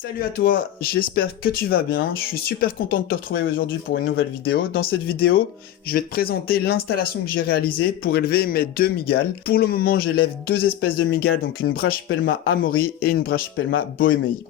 Salut à toi, j'espère que tu vas bien. Je suis super content de te retrouver aujourd'hui pour une nouvelle vidéo. Dans cette vidéo, je vais te présenter l'installation que j'ai réalisée pour élever mes deux mygales. Pour le moment, j'élève deux espèces de mygales, donc une Brachypelma amori et une Brachypelma bohemei.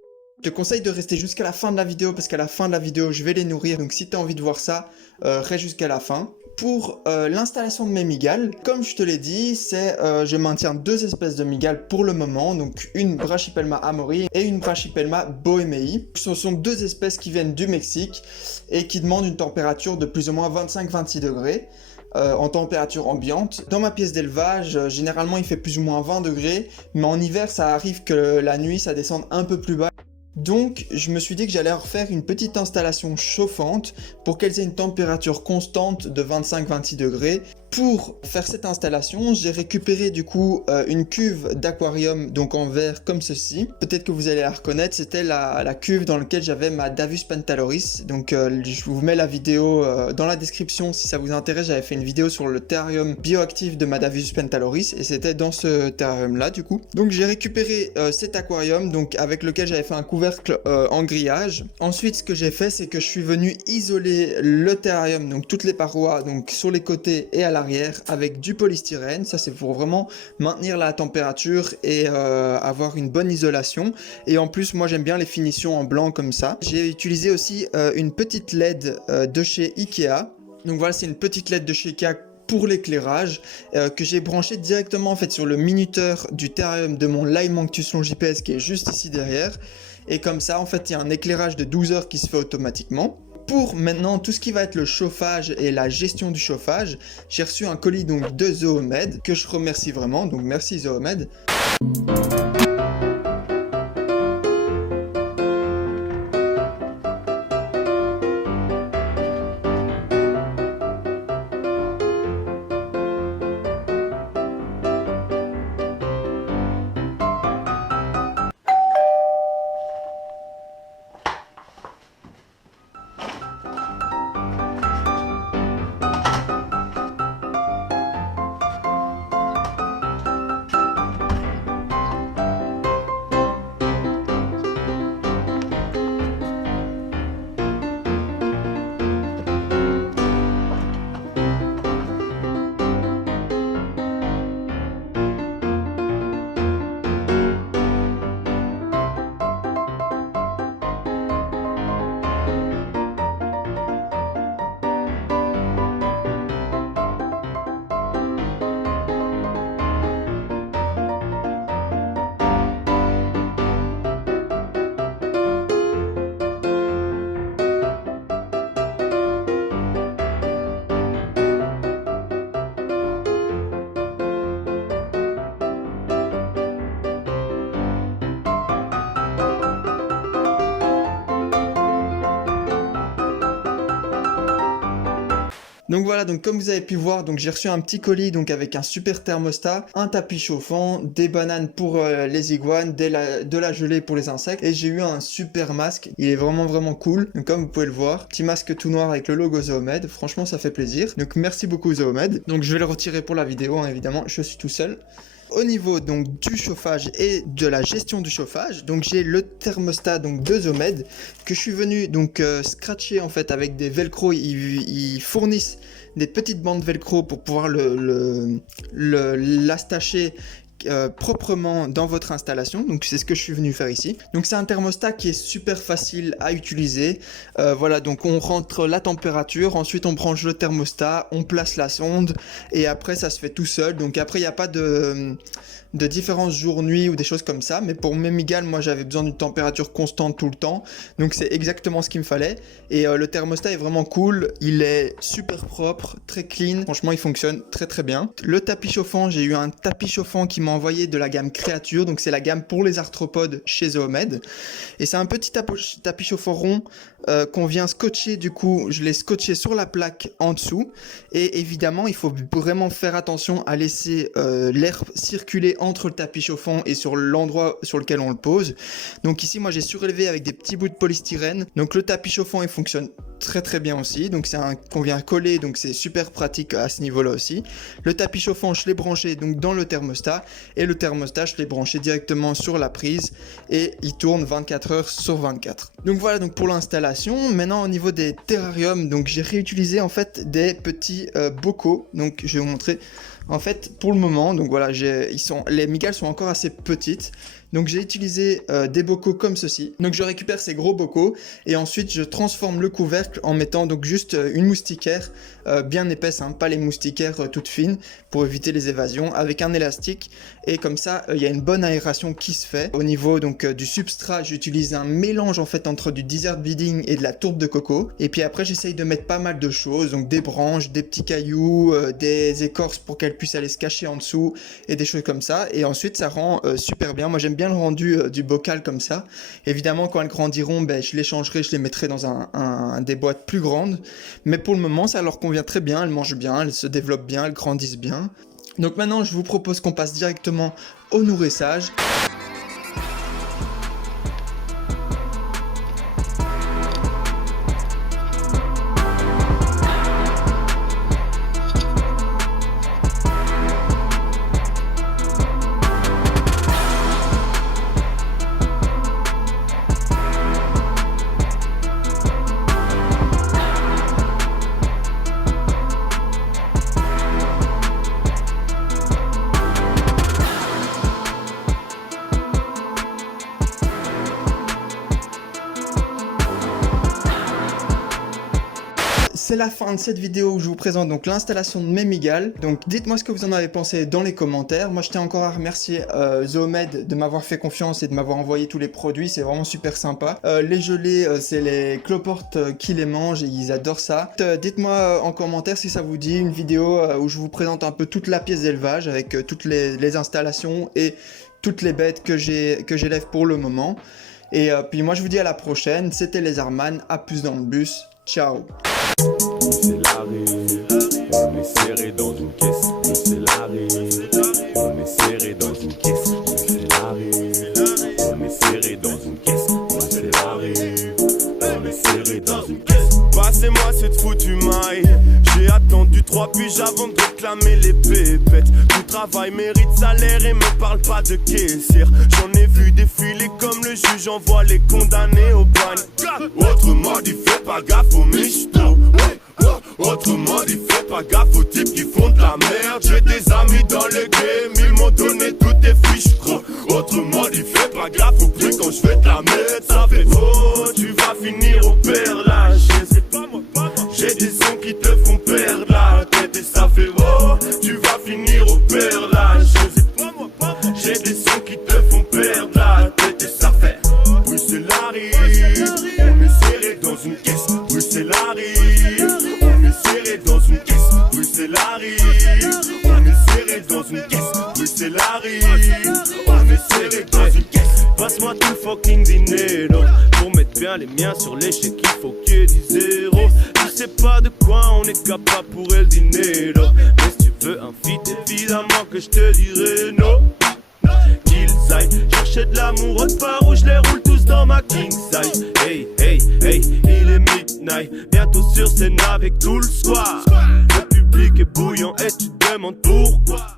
Je te conseille de rester jusqu'à la fin de la vidéo parce qu'à la fin de la vidéo, je vais les nourrir. Donc si tu as envie de voir ça, reste jusqu'à la fin. Pour l'installation de mes mygales, comme je te l'ai dit, je maintiens deux espèces de mygales pour le moment, donc une Brachypelma amori et une Brachypelma bohemei. Ce sont deux espèces qui viennent du Mexique et qui demandent une température de plus ou moins 25-26 degrés. En température ambiante. Dans ma pièce d'élevage, généralement il fait plus ou moins 20 degrés, mais en hiver ça arrive que la nuit ça descende un peu plus bas. Donc je me suis dit que j'allais refaire une petite installation chauffante pour qu'elles aient une température constante de 25-26 degrés. Pour faire cette installation, j'ai récupéré du coup une cuve d'aquarium, donc en verre comme ceci. Peut-être que vous allez la reconnaître, c'était la cuve dans laquelle j'avais ma Davus pentaloris. Donc je vous mets la vidéo dans la description si ça vous intéresse. J'avais fait une vidéo sur le terrarium bioactif de ma Davus pentaloris et c'était dans ce terrarium là du coup. Donc j'ai récupéré cet aquarium donc avec lequel j'avais fait un couvercle en grillage. Ensuite ce que j'ai fait c'est que je suis venu isoler le terrarium, donc toutes les parois, donc sur les côtés et à l'arrière avec du polystyrène. Ça c'est pour vraiment maintenir la température et avoir une bonne isolation. Et en plus moi j'aime bien les finitions en blanc comme ça. J'ai utilisé aussi une petite LED de chez Ikea. Donc voilà, c'est une petite LED de chez Ikea pour l'éclairage que j'ai branché directement en fait sur le minuteur du terrarium de mon Laimanctus longipes qui est juste ici derrière. Et comme ça en fait il y a un éclairage de 12 heures qui se fait automatiquement. Pour maintenant tout ce qui va être le chauffage et la gestion du chauffage, j'ai reçu un colis donc de Zoomed que je remercie vraiment, donc merci Zoomed. Donc voilà, donc comme vous avez pu voir, donc j'ai reçu un petit colis donc avec un super thermostat, un tapis chauffant, des bananes pour les iguanes, de la gelée pour les insectes et j'ai eu un super masque. Il est vraiment cool. Donc comme vous pouvez le voir, petit masque tout noir avec le logo Zoomed. Franchement, ça fait plaisir. Donc merci beaucoup Zoomed. Donc je vais le retirer pour la vidéo, hein, évidemment. Je suis tout seul. Au niveau donc du chauffage et de la gestion du chauffage, donc j'ai le thermostat donc de Zoomed que je suis venu donc scratcher en fait avec des velcro. Ils fournissent des petites bandes velcro pour pouvoir l'astacher proprement dans votre installation. Donc c'est ce que je suis venu faire ici. Donc c'est un thermostat qui est super facile à utiliser. Voilà, donc on rentre la température, ensuite on branche le thermostat, on place la sonde et après ça se fait tout seul. Donc après il n'y a pas de différence jour-nuit ou des choses comme ça, mais pour mes mygales moi j'avais besoin d'une température constante tout le temps, donc c'est exactement ce qu'il me fallait. Et le thermostat est vraiment cool, il est super propre, très clean, franchement il fonctionne très bien. Le tapis chauffant, j'ai eu un tapis chauffant qui m'a envoyé de la gamme créature, donc c'est la gamme pour les arthropodes chez Zoomed, et c'est un petit tapis chauffant rond qu'on vient scotcher. Du coup je l'ai scotché sur la plaque en dessous, et évidemment il faut vraiment faire attention à laisser l'air circuler entre le tapis chauffant et sur l'endroit sur lequel on le pose. Donc ici moi j'ai surélevé avec des petits bouts de polystyrène, donc le tapis chauffant il fonctionne très bien aussi, donc c'est un qu'on vient coller, donc c'est super pratique à ce niveau là aussi. Le tapis chauffant je l'ai branché donc dans le thermostat, et le thermostat je l'ai branché directement sur la prise et il tourne 24 heures sur 24. Donc voilà donc pour l'installation. Maintenant au niveau des terrariums, donc j'ai réutilisé en fait des petits bocaux, donc je vais vous montrer. En fait pour le moment, donc voilà, les mygales sont encore assez petites. Donc j'ai utilisé des bocaux comme ceci. Donc je récupère ces gros bocaux et ensuite je transforme le couvercle en mettant donc juste une moustiquaire bien épaisse, hein, pas les moustiquaires toutes fines pour éviter les évasions, avec un élastique, et comme ça il y a une bonne aération qui se fait. Au niveau donc du substrat, j'utilise un mélange en fait entre du desert bedding et de la tourbe de coco, et puis après j'essaye de mettre pas mal de choses, donc des branches, des petits cailloux, des écorces pour qu'elles puissent aller se cacher en dessous et des choses comme ça, et ensuite ça rend super bien. Moi j'aime bien le rendu du bocal comme ça. Évidemment quand elles grandiront, je les changerai, je les mettrai dans des boîtes plus grandes, mais pour le moment ça leur convient très bien, elles mangent bien, elles se développent bien, elles grandissent bien. Donc maintenant je vous propose qu'on passe directement au nourrissage. C'est la fin de cette vidéo où je vous présente donc l'installation de mes mygales. Donc dites-moi ce que vous en avez pensé dans les commentaires. Moi je tiens encore à remercier Zoomed de m'avoir fait confiance et de m'avoir envoyé tous les produits, c'est vraiment super sympa. Les gelées, c'est les cloportes qui les mangent et ils adorent ça. Dites-moi en commentaire si ça vous dit une vidéo où je vous présente un peu toute la pièce d'élevage avec toutes les installations et toutes les bêtes que j'élève pour le moment. Et puis moi je vous dis à la prochaine, c'était Lézardman, à plus dans le bus, ciao. C'est l'arrêt, on est serré dans une caisse. C'est l'arrêt, on est serré dans une caisse. C'est l'arrêt, on est serré dans une caisse. C'est l'arrêt, on est serré dans une caisse. Passez-moi cette foutue maille. J'ai attendu 3 piges avant de réclamer les pépettes. Tout travail mérite salaire et me parle pas de caissière. J'en ai vu défiler comme le juge envoie les condamnés au bagne. Autrement dit, fais pas gaffe aux michtos. Autrement dit, fais pas gaffe aux types qui font de la merde. J'ai des amis dans le game, ils m'ont donné toutes tes fiches. Autrement dit, fais pas gaffe au prix quand je fais de la merde. Ça fait faux, tu vas finir au perlage. J'ai des sons qui te font perdre la tête et ça fait oh, tu vas finir au perlage. J'ai des sons qui te font perdre la tête et ça fait Bruxellari. On est serré dans une caisse. Bruxellari. On est serré dans une caisse. Bruxellari. On est serré dans une caisse. Bruxellari. On est serré dans une caisse. Passe-moi tout le fucking dinero pour mettre bien les miens sur l'échec, il faut qu'il y ait 10 zéros. Je sais pas de quoi on est capable pour le dinero, mais si tu veux un feat, évidemment que je te dirai non. Qu'ils aillent chercher de l'amour autre part où je les roule tous dans ma king size. Hey, hey, hey, il est midnight, bientôt sur scène avec tout le squad. Le public est bouillant et tu te demandes pourquoi.